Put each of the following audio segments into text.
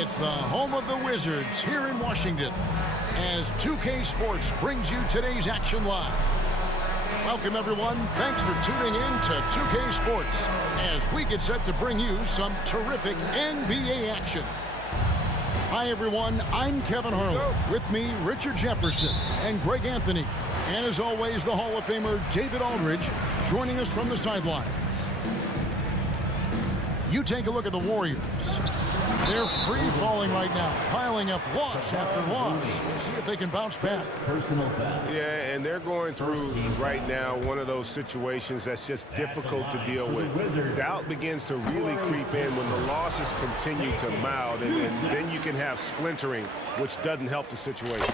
It's the home of the Wizards here in Washington as 2K Sports brings you today's action live. Welcome, everyone. Thanks for tuning in to 2K Sports as we get set to bring you some terrific NBA action. Hi, everyone. I'm Kevin Harlan. With me, Richard Jefferson and Greg Anthony. And as always, the Hall of Famer David Aldridge joining us from the sidelines. You take a look at the Warriors. They're free-falling right now, piling up loss after loss. We'll see if they can bounce back. Yeah, and they're going through right now one of those situations that's just difficult to deal with. Doubt begins to really creep in when the losses continue to mount, and then you can have splintering, which doesn't help the situation.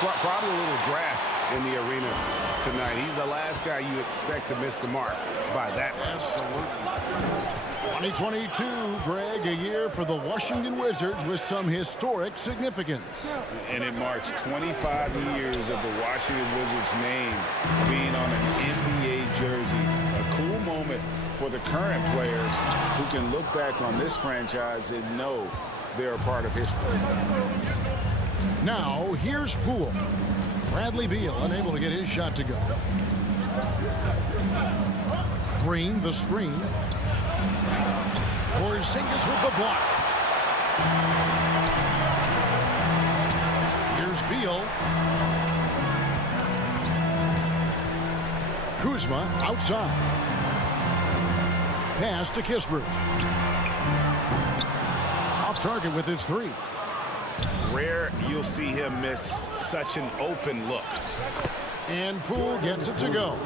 Probably a little draft in the arena tonight. He's the last guy you expect to miss the mark by that much. Absolutely. 2022, Greg, a year for the Washington Wizards with some historic significance. And it marks 25 years of the Washington Wizards name being on an NBA jersey. A cool moment for the current players who can look back on this franchise and know they're a part of history. Now, here's Poole. Bradley Beal unable to get his shot to go. Green, the screen. Porzingis with the block. Here's Beal. Kuzma outside. Pass to Kispert. Off target with his three. Rare you'll see him miss such an open look. And Poole gets it to go.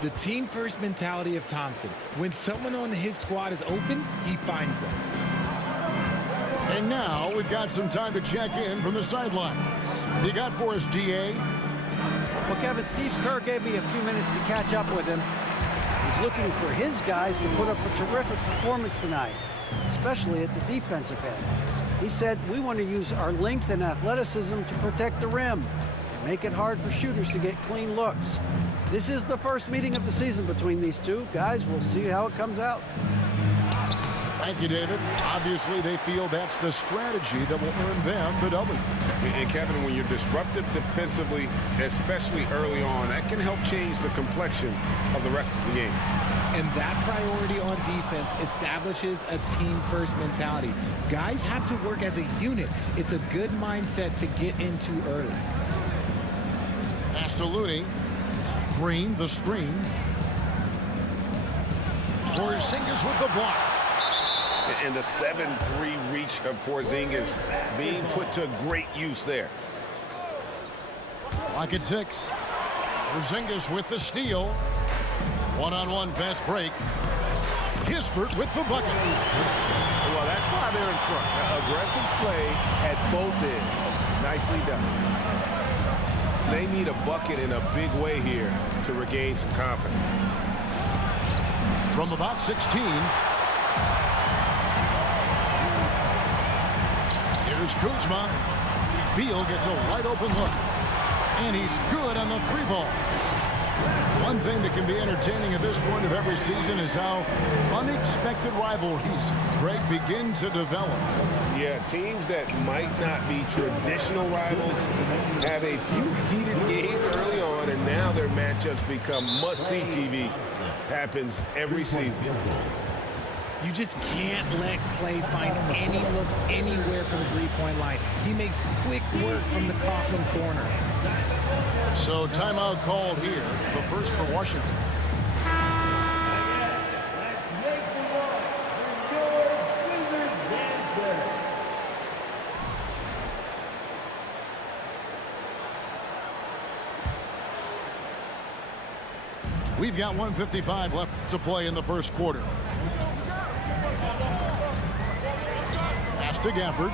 The team-first mentality of Thompson. When someone on his squad is open, he finds them. And now we've got some time to check in from the sidelines. You got for us, DA? Well, Kevin, Steve Kerr gave me a few minutes to catch up with him. He's looking for his guys to put up a terrific performance tonight, especially at the defensive end. He said, we want to use our length and athleticism to protect the rim, make it hard for shooters to get clean looks. This is the first meeting of the season between these two. Guys, we'll see how it comes out. Thank you, David. Obviously, they feel that's the strategy that will earn them the W. And Kevin, when you're disruptive defensively, especially early on, that can help change the complexion of the rest of the game. And that priority on defense establishes a team-first mentality. Guys have to work as a unit. It's a good mindset to get into early. Pass to Looney. Green, the screen. Porzingis with the block. And the 7-3 reach of Porzingis being put to great use there. Clock at 6. Porzingis with the steal. One-on-one fast break. Kispert with the bucket. Well, that's why they're in front. Aggressive play at both ends. Nicely done. They need a bucket in a big way here to regain some confidence. From about 16. Here's Kuzma. Beal gets a wide open look. And he's good on the three ball. One thing that can be entertaining at this point of every season is how unexpected rivalries, Greg, begin to develop. Yeah, teams that might not be traditional rivals have a few heated games early on, and now their matchups become must-see TV. Happens every season. You just can't let Klay find any looks anywhere from the three-point line. He makes quick work from the coffin corner. So timeout called here, the first for Washington. We've got 1:55 left to play in the first quarter. Pass to Gafford.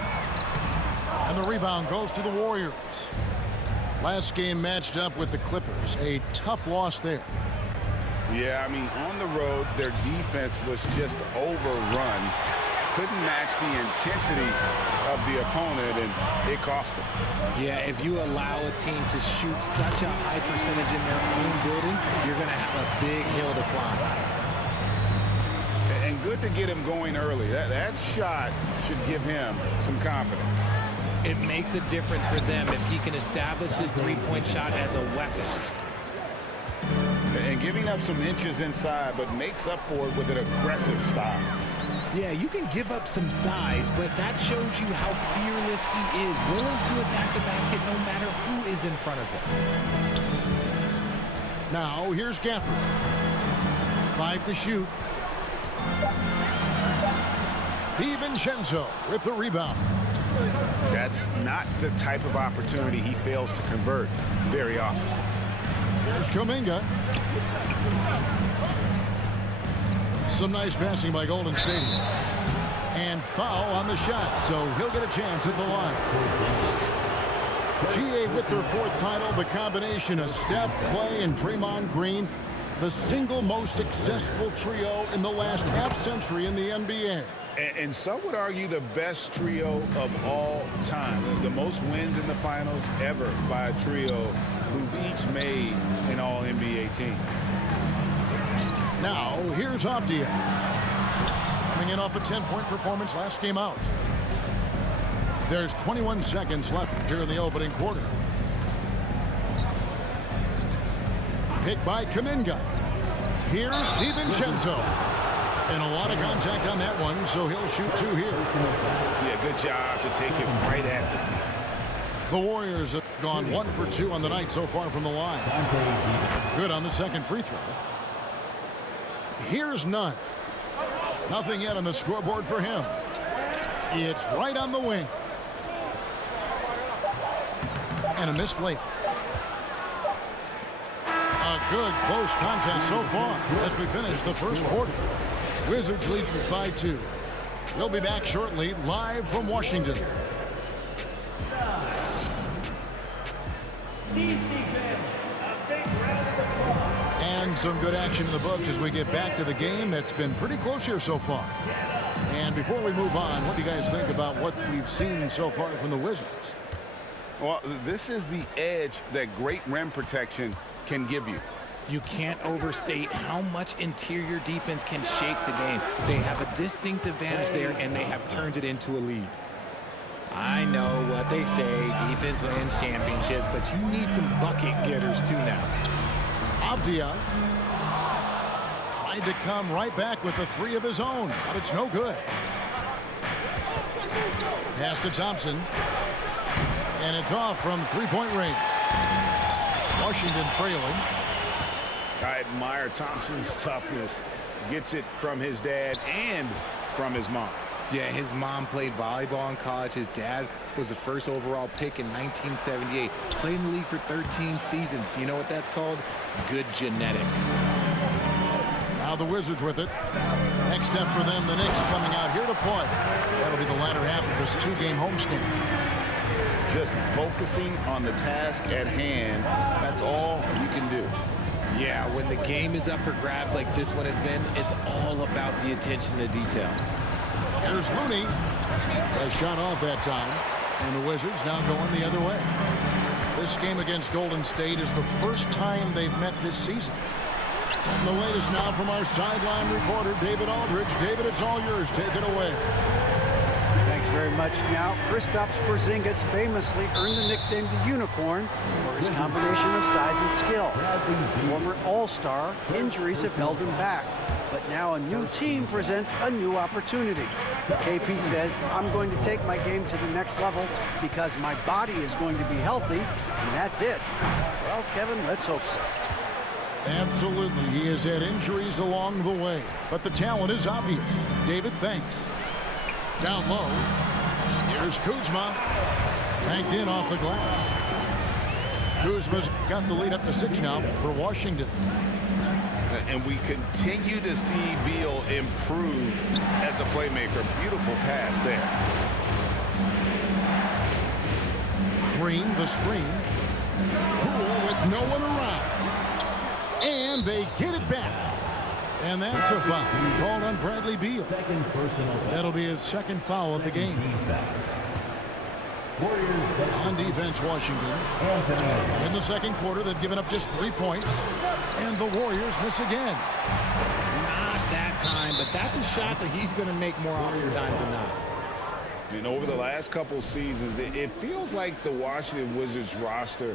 And the rebound goes to the Warriors. Last game matched up with the Clippers. A tough loss there. Yeah, I mean, on the road, their defense was just overrun. Couldn't match the intensity of the opponent, and it cost them. Yeah, if you allow a team to shoot such a high percentage in their own building, you're going to have a big hill to climb. And good good to get him going early. That shot should give him some confidence. It makes a difference for them if he can establish his three-point shot as a weapon. And giving up some inches inside, but makes up for it with an aggressive style. Yeah, you can give up some size, but that shows you how fearless he is, willing to attack the basket no matter who is in front of him. Now, here's Gafford. 5 to shoot. DiVincenzo with the rebound. That's not the type of opportunity he fails to convert very often. Here's Kuminga. Some nice passing by Golden State. And foul on the shot, so he'll get a chance at the line. GA with their 4th title, the combination of Steph, Clay, and Draymond Green, the single most successful trio in the last half-century in the NBA. And some would argue the best trio of all time. The most wins in the finals ever by a trio who've each made an All-NBA team. Now, here's Avdia. Coming in off a 10-point performance last game out. There's 21 seconds left here in the opening quarter. Picked by Kuminga. Here's DiVincenzo. And a lot of contact on that one, so he'll shoot 2 here. Yeah, good job to take it right at the net. The Warriors have gone 1 for 2 on the night so far from the line. Good on the second free throw. Here's Nunn. Nothing yet on the scoreboard for him. It's right on the wing. And a missed layup. A good close contest so far as we finish the first quarter. Wizards lead by 2. We'll be back shortly, live from Washington. And some good action in the books as we get back to the game that's been pretty close here so far. And before we move on, what do you guys think about what we've seen so far from the Wizards? Well, this is the edge that great rim protection can give you. You can't overstate how much interior defense can shape the game. They have a distinct advantage there, and they have turned it into a lead. I know what they say, defense wins championships, but you need some bucket getters too now. Avdia tried to come right back with the 3 of his own, but it's no good. Pass to Thompson. And it's off from 3-point range. Washington trailing. I admire Thompson's toughness. Gets it from his dad and from his mom. Yeah, his mom played volleyball in college. His dad was the first overall pick in 1978. Played in the league for 13 seasons. You know what that's called? Good genetics. Now the Wizards with it. Next step for them, the Knicks coming out here to play. That'll be the latter half of this 2-game homestand. Just focusing on the task at hand, that's all you can do. Yeah, when the game is up for grabs like this one has been, it's all about the attention to detail. Here's Looney. A shot off that time. And the Wizards now going the other way. This game against Golden State is the first time they've met this season. And the latest now from our sideline reporter, David Aldridge. David, it's all yours. Take it away. Thanks very much. Now, Kristaps Porzingis famously earned the nickname the Unicorn for his combination of size and skill. Former All-Star, injuries have held him back. But now a new team presents a new opportunity. KP says, I'm going to take my game to the next level because my body is going to be healthy, and that's it. Well, Kevin, let's hope so. Absolutely. He has had injuries along the way, but the talent is obvious. David, thanks. Down low. Here's Kuzma. Banked in off the glass. Kuzma's got the lead up to 6 now for Washington. And we continue to see Beal improve as a playmaker. Beautiful pass there. Green, the screen. Poole with no one around. And they get it back. And that's a foul called on Bradley Beal. That'll be his second foul of the game. On defense, Washington. In the second quarter, they've given up just 3 points. And the Warriors miss again. Not that time, but that's a shot that he's going to make more oftentimes than not. And over the last couple seasons, it feels like the Washington Wizards roster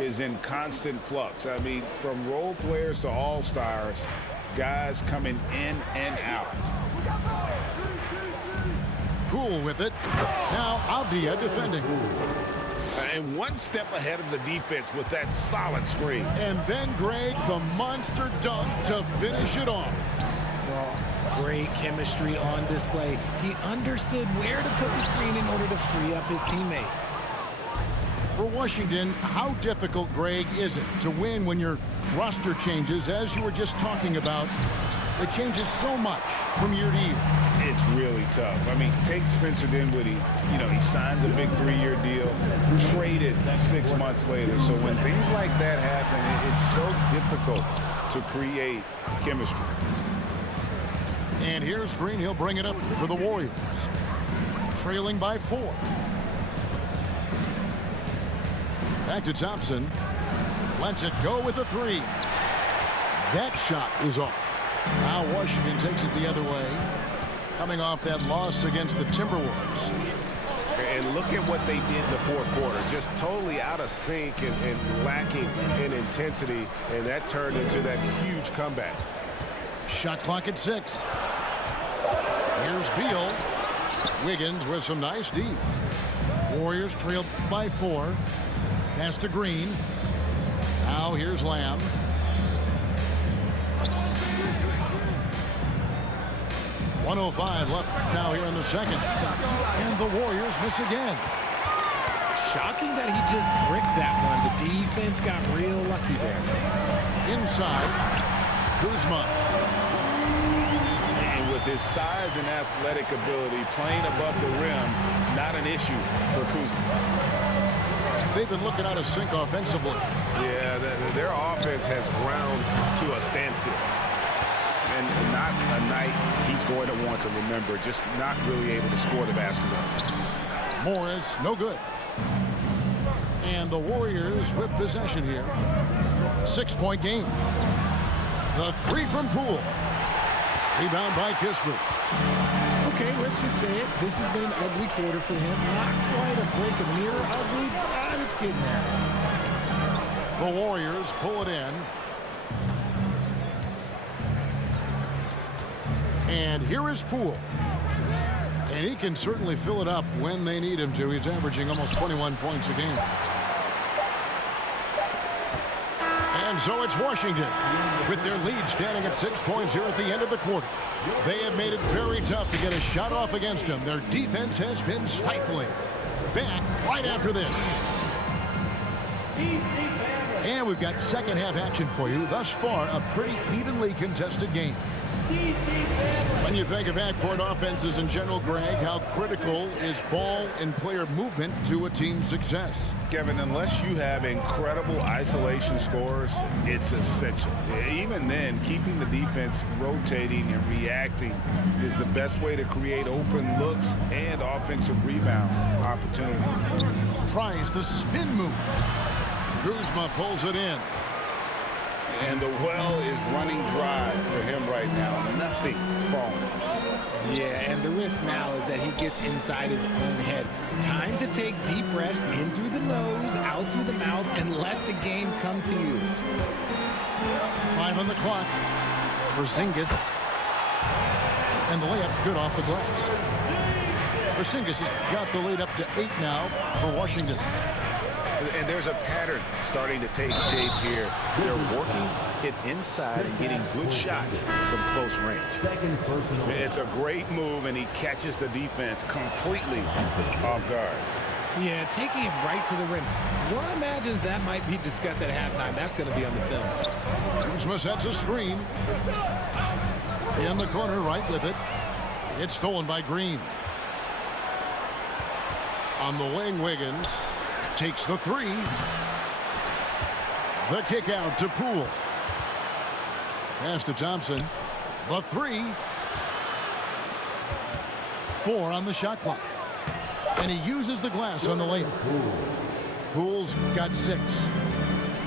is in constant flux. I mean, from role players to all-stars, guys coming in and out. Poole with it. Now Avdija defending. And one step ahead of the defense with that solid screen. And then Greg, the monster dunk to finish it off. Well, great chemistry on display. He understood where to put the screen in order to free up his teammate. For Washington, how difficult, Greg, is it to win when your roster changes, as you were just talking about? It changes so much from year to year. It's really tough. I mean, take Spencer Dinwiddie. You know, he signs a big 3-year deal, traded 6 months later. So when things like that happen, it's so difficult to create chemistry. And here's Green. He'll bring it up for the Warriors. Trailing by 4. Back to Thompson. Lets it go with a 3. That shot is off. Now Washington takes it the other way. Coming off that loss against the Timberwolves. And look at what they did in the fourth quarter. Just totally out of sync and lacking in intensity. And that turned into that huge comeback. Shot clock at 6. Here's Beal. Wiggins with some nice D. Warriors trailed by 4. Pass to Green. Now here's Lamb. .105 left now here in the second. And the Warriors miss again. Shocking that he just bricked that one. The defense got real lucky there. Inside, Kuzma. And with his size and athletic ability, playing above the rim, not an issue for Kuzma. They've been looking out of sync offensively. Yeah, their offense has ground to a standstill. And not a night he's going to want to remember, just not really able to score the basketball. Morris, no good. And the Warriors with possession here. 6-point game. The 3 from Poole. Rebound by Kispert. Okay, let's just say it. This has been an ugly quarter for him. Not quite a break of mirror ugly, but it's getting there. The Warriors pull it in. And here is Poole. And he can certainly fill it up when they need him to. He's averaging almost 21 points a game. And so it's Washington with their lead standing at 6 points here at the end of the quarter. They have made it very tough to get a shot off against them. Their defense has been stifling. Back right after this. And we've got second half action for you. Thus far, a pretty evenly contested game. When you think of backcourt offenses in general, Greg, how critical is ball and player movement to a team's success? Kevin, unless you have incredible isolation scores, it's essential. Even then, keeping the defense rotating and reacting is the best way to create open looks and offensive rebound opportunities. Tries the spin move. Kuzma pulls it in. And the well is running dry for him right now. Nothing falling. Yeah, and the risk now is that he gets inside his own head. Time to take deep breaths in through the nose, out through the mouth, and let the game come to you. 5 on the clock. Porzingis. And the layup's good off the glass. Porzingis has got the lead up to 8 now for Washington. And there's a pattern starting to take shape here. They're working it inside and getting good shots from close range. It's a great move, and he catches the defense completely off guard. Yeah, taking it right to the rim. One imagines that might be discussed at halftime. That's going to be on the film. Kuzma sets a screen. In the corner, right with it. It's stolen by Green. On the wing, Wiggins takes the 3. The kick out to Poole. Pass to Thompson. The 3. 4 on the shot clock. And he uses the glass on the layup. Poole's got 6.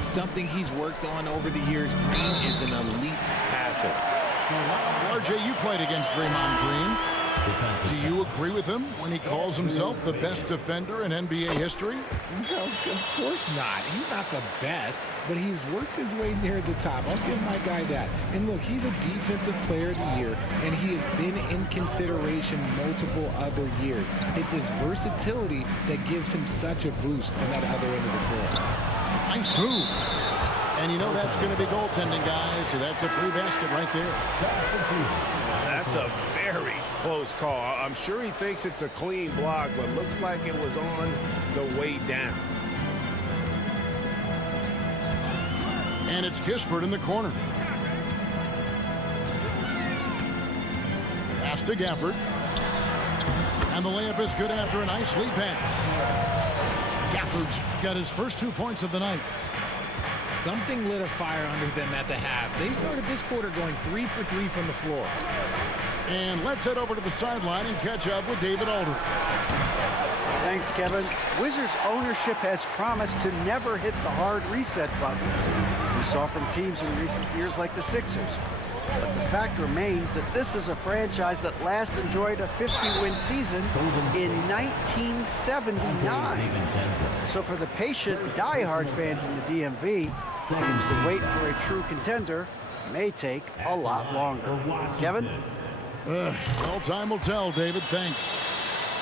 Something he's worked on over the years. Green is an elite passer. RJ, you played against Draymond Green. Do you agree with him when he calls himself the best defender in NBA history? No, of course not. He's not the best, but he's worked his way near the top. I'll give my guy that. And look, he's a defensive player of the year, and he has been in consideration multiple other years. It's his versatility that gives him such a boost on that other end of the floor. Nice move. And you know that's going to be goaltending, guys, so that's a free basket right there. That's a very close call. I'm sure he thinks it's a clean block, but looks like it was on the way down. And it's Kispert in the corner. Pass to Gafford. And the layup is good after a nice lead pass. Gafford's got his first 2 points of the night. Something lit a fire under them at the half. They started this quarter going 3 for 3 from the floor. And let's head over to the sideline and catch up with David Aldridge. Thanks, Kevin. Wizards ownership has promised to never hit the hard reset button we saw from teams in recent years like the Sixers. But the fact remains that this is a franchise that last enjoyed a 50-win season in 1979. So for the patient, diehard fans in the DMV, seems to wait for a true contender may take a lot longer. Kevin? Well, time will tell, David. Thanks.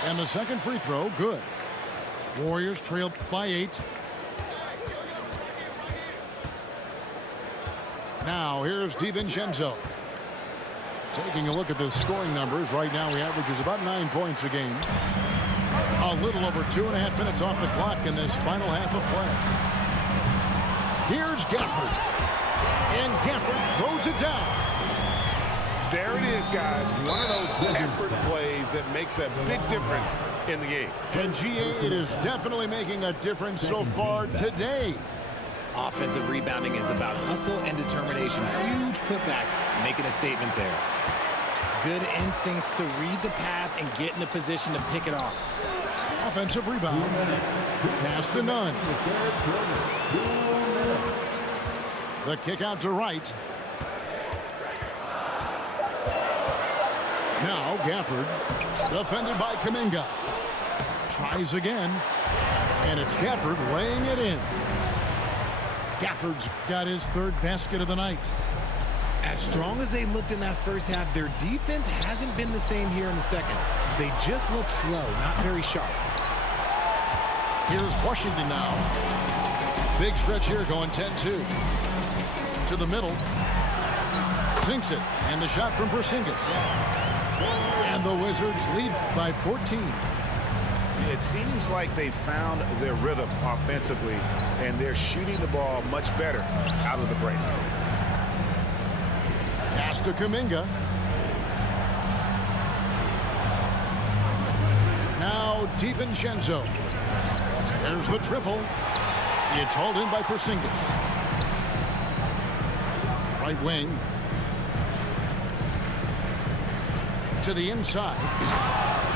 And the second free throw, good. Warriors trail by 8. Now, here's DiVincenzo. Taking a look at the scoring numbers, right now he averages about 9 points a game. A little over 2.5 minutes off the clock in this final half of play. Here's Gafford. And Gafford throws it down. There it is, guys. One of those effort plays that makes a big difference in the game. And GA, it is definitely making a difference so far today. Offensive rebounding is about hustle and determination. Huge putback, making a statement there. Good instincts to read the path and get in a position to pick it off. Offensive rebound. Pass to Nunn. The kick out to Wright. Now Gafford, defended by Kuminga. Tries again, and it's Gafford laying it in. Gafford's got his third basket of the night. As strong as they looked in that first half, their defense hasn't been the same here in the second. They just look slow, not very sharp. Here's Washington now. Big stretch here going 10-2. To the middle. Sinks it, and the shot from Porzingis. And the Wizards lead by 14. It seems like they found their rhythm offensively, and they're shooting the ball much better out of the break. Pass to Kuminga. Now DiVincenzo. There's the triple. It's hauled in by Porzingis. Right wing. To the inside.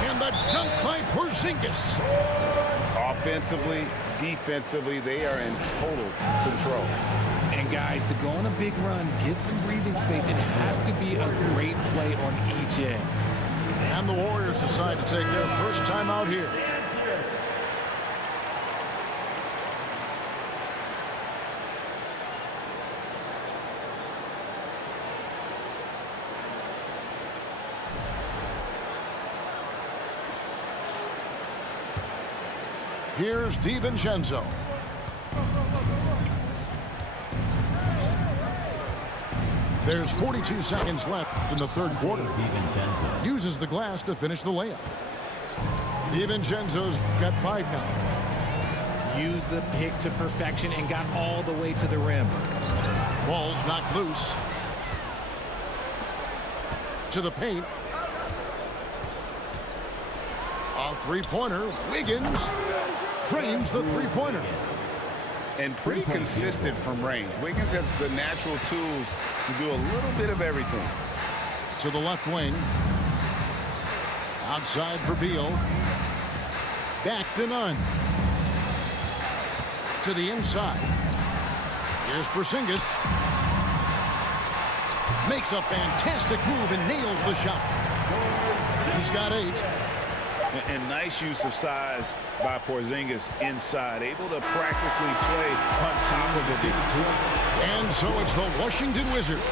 And the dunk by Porzingis. Offensively, defensively, they are in total control. And guys, to go on a big run, get some breathing space, it has to be a great play on each end. And the Warriors decide to take their first time out here. Here's DiVincenzo. There's 42 seconds left in the third quarter. Uses the glass to finish the layup. DiVincenzo's got 5 now. Used the pick to perfection and got all the way to the rim. Ball's knocked loose. To the paint. A three-pointer. Wiggins drains the three-pointer. And pretty consistent from range. Wiggins has the natural tools to do a little bit of everything. To the left wing. Outside for Beal. Back to Nunn. To the inside. Here's Porzingis. makes a fantastic move and nails the shot. He's got 8. And nice use of size by Porzingis inside, able to practically play on top of the D. And so it's the Washington Wizards,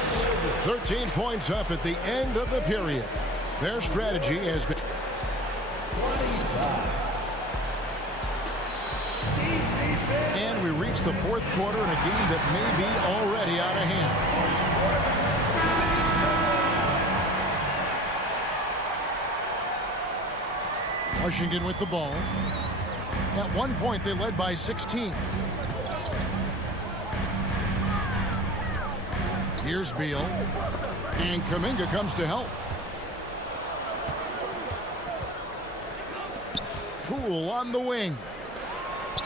13 points up at the end of the period. Their strategy has been... And we reach the 4th quarter in a game that may be already out of hand. Washington with the ball. At one point, they led by 16. Here's Beal. And Kuminga comes to help. Poole on the wing.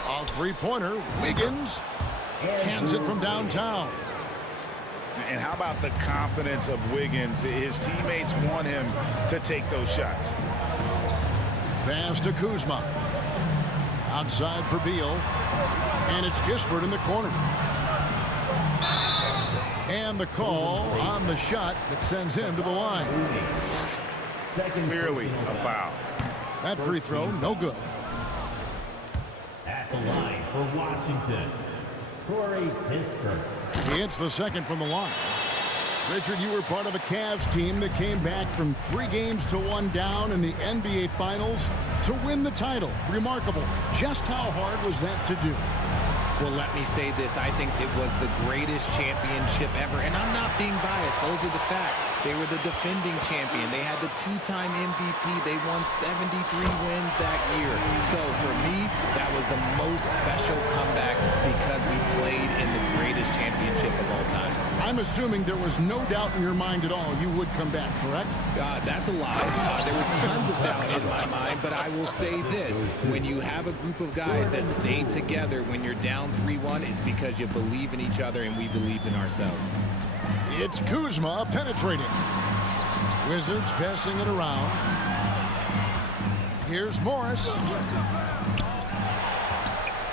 A three-pointer. Wiggins cans it from downtown. And how about the confidence of Wiggins? His teammates want him to take those shots. Pass to Kuzma. Outside for Beal. And it's Kispert in the corner. And the call on the shot that sends him to the line. Clearly a foul. That free throw, no good. At the line for Washington, Corey Kispert. He hits the second from the line. Richard, you were part of a Cavs team that came back from 3 games to 1 down in the NBA Finals to win the title. Remarkable. Just how hard was that to do? Well, let me say this. I think it was the greatest championship ever. And I'm not being biased. Those are the facts. They were the defending champion. They had the 2-time MVP. They won 73 wins that year. So for me, that was the most special comeback because we played in the greatest championship of all time. I'm assuming there was no doubt in your mind at all you would come back, correct? That's a lie. There was tons of doubt in my mind, but I will say this. When you have a group of guys that stay together when you're down 3-1, it's because you believe in each other and we believed in ourselves. It's Kuzma penetrating. Wizards passing it around. Here's Morris.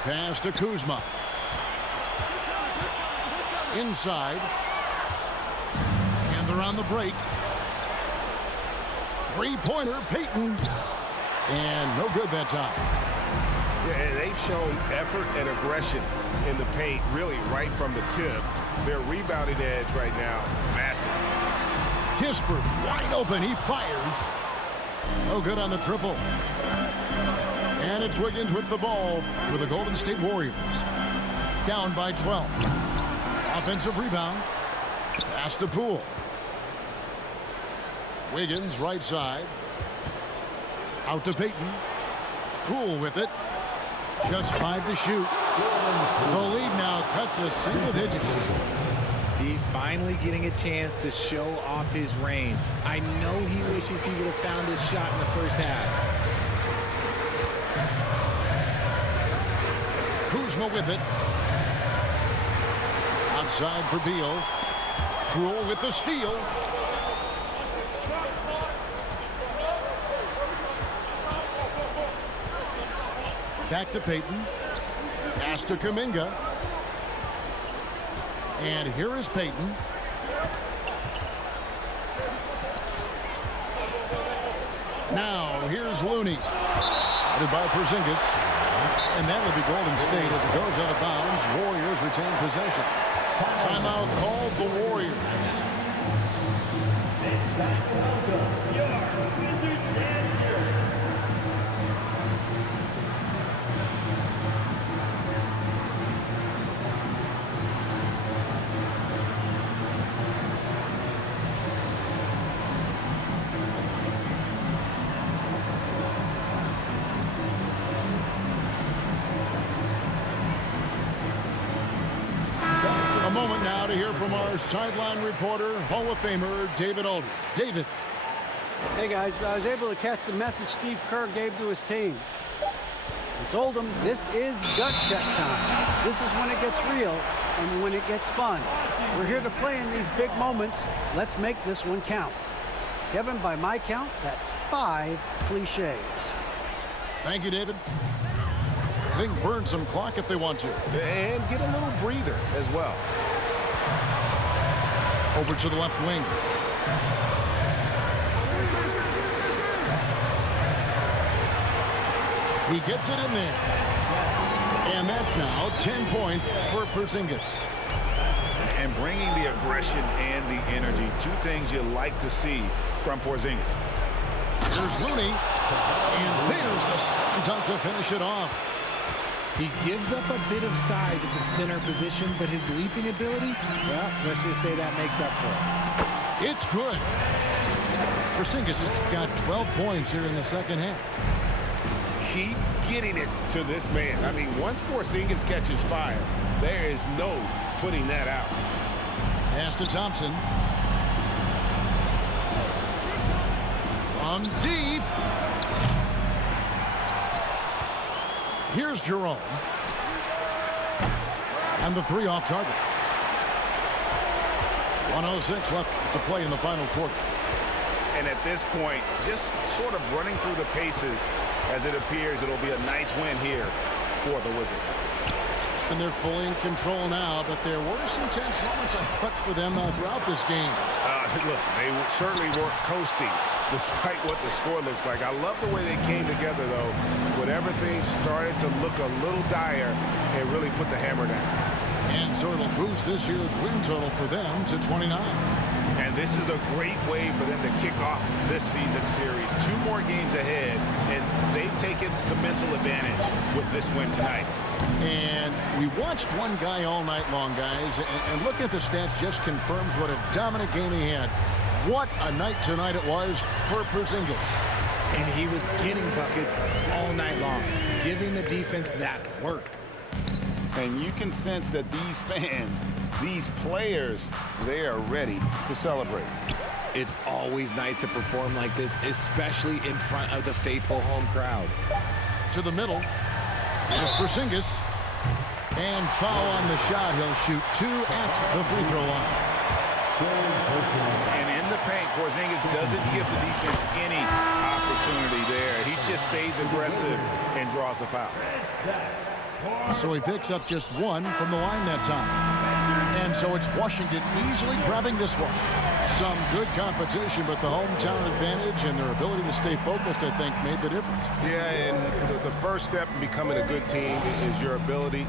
Pass to Kuzma. Inside. And they're on the break. Three-pointer, Payton. And no good that time. Yeah, and they've shown effort and aggression in the paint, really right from the tip. Their rebounding edge right now, massive. Kispert wide open. He fires. No good on the triple. And it's Wiggins with the ball for the Golden State Warriors. Down by 12. Offensive rebound. Pass to Poole. Wiggins right side. Out to Payton. Poole with it. Just 5 to shoot. The lead now cut to single digits. He's finally getting a chance to show off his range. I know he wishes he would have found his shot in the first half. Kuzma with it. Outside for Beal. Poole with the steal. Back to Payton. Pass to Kuminga. And here is Payton. Now, here's Looney. Headed by Porzingis. And that will be Golden State as it goes out of bounds. Warriors retain possession. Timeout called the Warriors. A moment now to hear from our sideline reporter, Hall of Famer David Aldridge. David. Hey guys, I was able to catch the message Steve Kerr gave to his team. He told them this is gut check time. This is when it gets real and when it gets fun. We're here to play in these big moments. Let's make this one count. Kevin, by my count, that's 5 cliches. Thank you, David. They can burn some clock if they want to. And get a little breather as well. Over to the left wing. He gets it in there. And that's now 10 points for Porzingis. And bringing the aggression and the energy, two things you like to see from Porzingis. There's Looney. And there's the slam dunk to finish it off. He gives up a bit of size at the center position, but his leaping ability, well, let's just say that makes up for it. It's good. Porzingis has got 12 points here in the second half. Keep getting it to this man. I mean, once Porzingis catches fire, there is no putting that out. Pass to Thompson. From deep. Here's Jerome. And the three off target. 1:06 left to play in the final quarter. And at this point, just sort of running through the paces, as it appears it'll be a nice win here for the Wizards. And they're fully in control now, but there were some tense moments, I thought, for them throughout this game. Listen, they certainly weren't coasting, despite what the score looks like. I love the way they came together, though, when everything started to look a little dire and really put the hammer down. And so it'll boost this year's win total for them to 29. And this is a great way for them to kick off this season series. 2 more games ahead, and they've taken the mental advantage with this win tonight. And we watched one guy all night long, guys, and looking at the stats just confirms what a dominant game he had. What a night tonight it was for Porzingis. And he was getting buckets all night long, giving the defense that work. And you can sense that these fans, these players, they are ready to celebrate. It's always nice to perform like this, especially in front of the faithful home crowd. To the middle. Here's Porzingis. And foul on the shot. He'll shoot 2 at the free throw line. And in the paint, Porzingis doesn't give the defense any opportunity there. He just stays aggressive and draws the foul. So he picks up just 1 from the line that time. And so it's Washington easily grabbing this one. Some good competition, but the hometown advantage and their ability to stay focused, I think, made the difference. Yeah, and the first step in becoming a good team is your ability